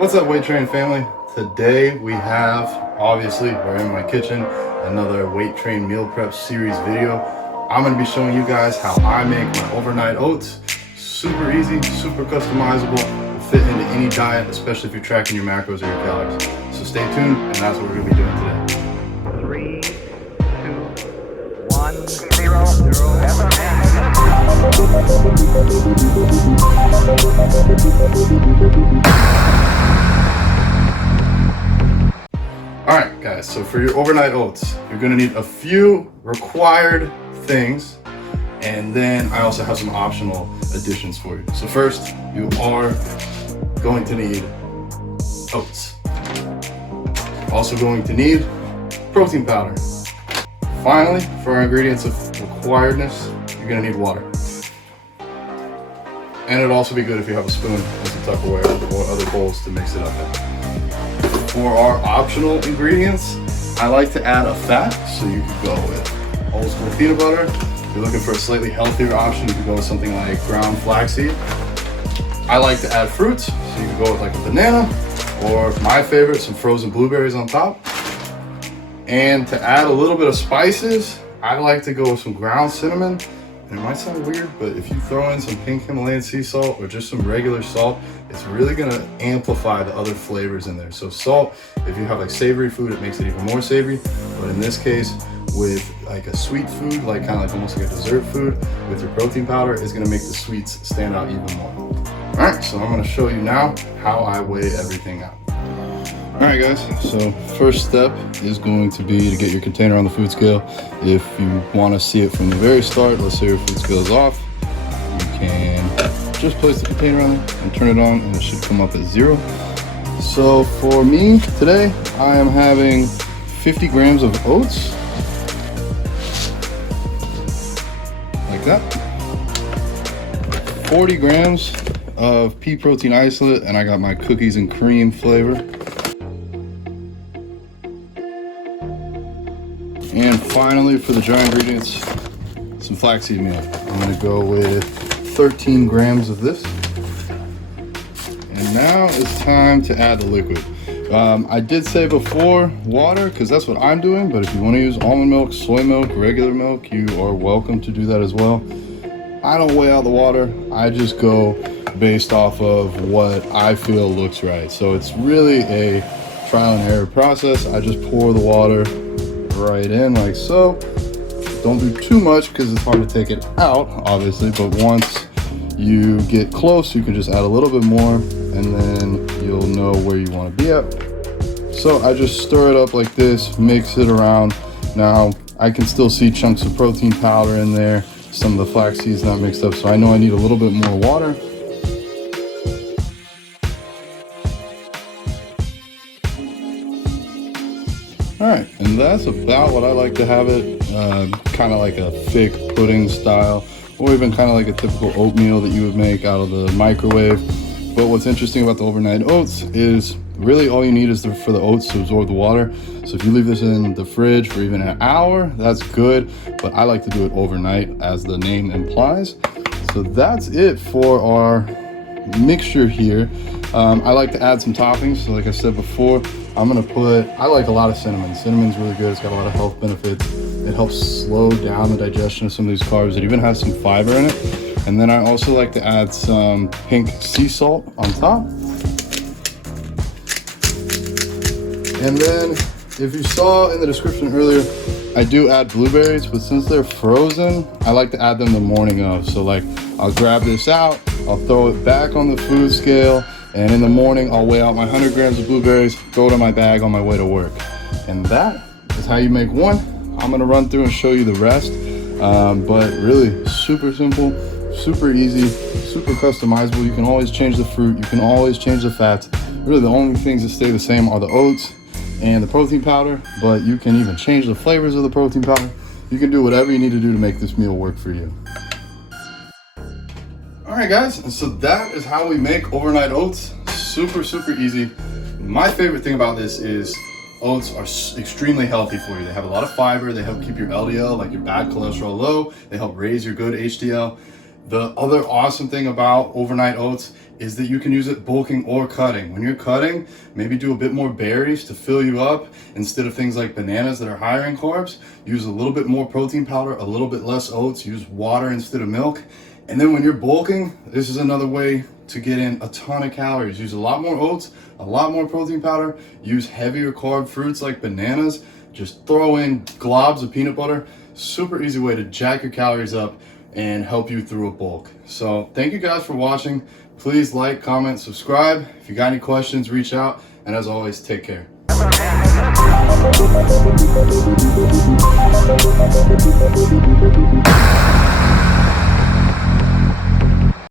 What's up, Weight Train family? Today we have, obviously, we're in my kitchen, another Weight Train meal prep series video. I'm going to be showing you guys how I make my overnight oats. Super easy, super customizable, will fit into any diet, especially if you're tracking your macros or your calories. So stay tuned, and that's what we're going to be doing today. 3, 2, 1, 0, 0. Alright guys, so for your overnight oats, you're going to need a few required things, and then I also have some optional additions for you. So first, you are going to need oats. Also going to need protein powder. Finally, for our ingredients of requiredness, you're going to need water. And it'd also be good if you have a spoon and some Tupperware or other bowls to mix it up in. For our optional ingredients, I like to add a fat, so you could go with old school peanut butter. If you're looking for a slightly healthier option, you could go with something like ground flaxseed. I like to add fruits, so you could go with like a banana, or my favorite, some frozen blueberries on top. And to add a little bit of spices, I like to go with some ground cinnamon. And it might sound weird, but if you throw in some pink Himalayan sea salt or just some regular salt, it's really gonna amplify the other flavors in there. So salt, if you have like savory food, it makes it even more savory. But in this case, with like a sweet food, like kind of like almost like a dessert food, with your protein powder, is gonna make the sweets stand out even more. All right, so I'm gonna show you now how I weigh everything out. All right guys, so first step is going to be to get your container on the food scale. If you want to see it from the very start, let's say your food scale is off, you can just place the container on it and turn it on and it should come up at 0. So for me today, I am having 50 grams of oats, like that, 40 grams of pea protein isolate, and I got my cookies and cream flavor. And finally, for the dry ingredients, some flaxseed meal. I'm gonna go with 13 grams of this. And now it's time to add the liquid. I did say before water, because that's what I'm doing, but if you wanna use almond milk, soy milk, regular milk, you are welcome to do that as well. I don't weigh out the water, I just go based off of what I feel looks right. So it's really a trial and error process. I just pour the water right in like so. Don't do too much because it's hard to take it out, obviously, but once you get close, you can just add a little bit more and then you'll know where you want to be at. So I just stir it up like this, mix it around. Now I can still see chunks of protein powder in there, some of the flax seeds not mixed up, so I know I need a little bit more water. All right, and that's about what I like to have it, kind of like a thick pudding style, or even kind of like a typical oatmeal that you would make out of the microwave. But what's interesting about the overnight oats is really all you need is for the oats to absorb the water. So if you leave this in the fridge for even an hour, that's good, but I like to do it overnight as the name implies. So that's it for our mixture here. I like to add some toppings. So like I said before, I like a lot of cinnamon. Cinnamon's really good. It's got a lot of health benefits. It helps slow down the digestion of some of these carbs. It even has some fiber in it. And then I also like to add some pink sea salt on top. And then if you saw in the description earlier, I do add blueberries, but since they're frozen, I like to add them the morning of. So like I'll grab this out, I'll throw it back on the food scale, and in the morning, I'll weigh out my 100 grams of blueberries, throw it in my bag on my way to work. And that is how you make one. I'm gonna run through and show you the rest. But really super simple, super easy, super customizable. You can always change the fruit, you can always change the fats. Really the only things that stay the same are the oats and the protein powder, but you can even change the flavors of the protein powder. You can do whatever you need to do to make this meal work for you. All right guys, and so that is how we make overnight oats. Super, super easy. My favorite thing about this is oats are extremely healthy for you. They have a lot of fiber, they help keep your LDL, like your bad cholesterol, low. They help raise your good HDL. The other awesome thing about overnight oats is that you can use it bulking or cutting. When you're cutting, maybe do a bit more berries to fill you up instead of things like bananas that are higher in carbs. Use a little bit more protein powder, a little bit less oats, use water instead of milk. And then when you're bulking, this is another way to get in a ton of calories. Use a lot more oats, a lot more protein powder, use heavier carb fruits like bananas, just throw in globs of peanut butter. Super easy way to jack your calories up and help you through a bulk. So thank you guys for watching. Please like, comment, subscribe. If you got any questions, reach out. And as always, take care.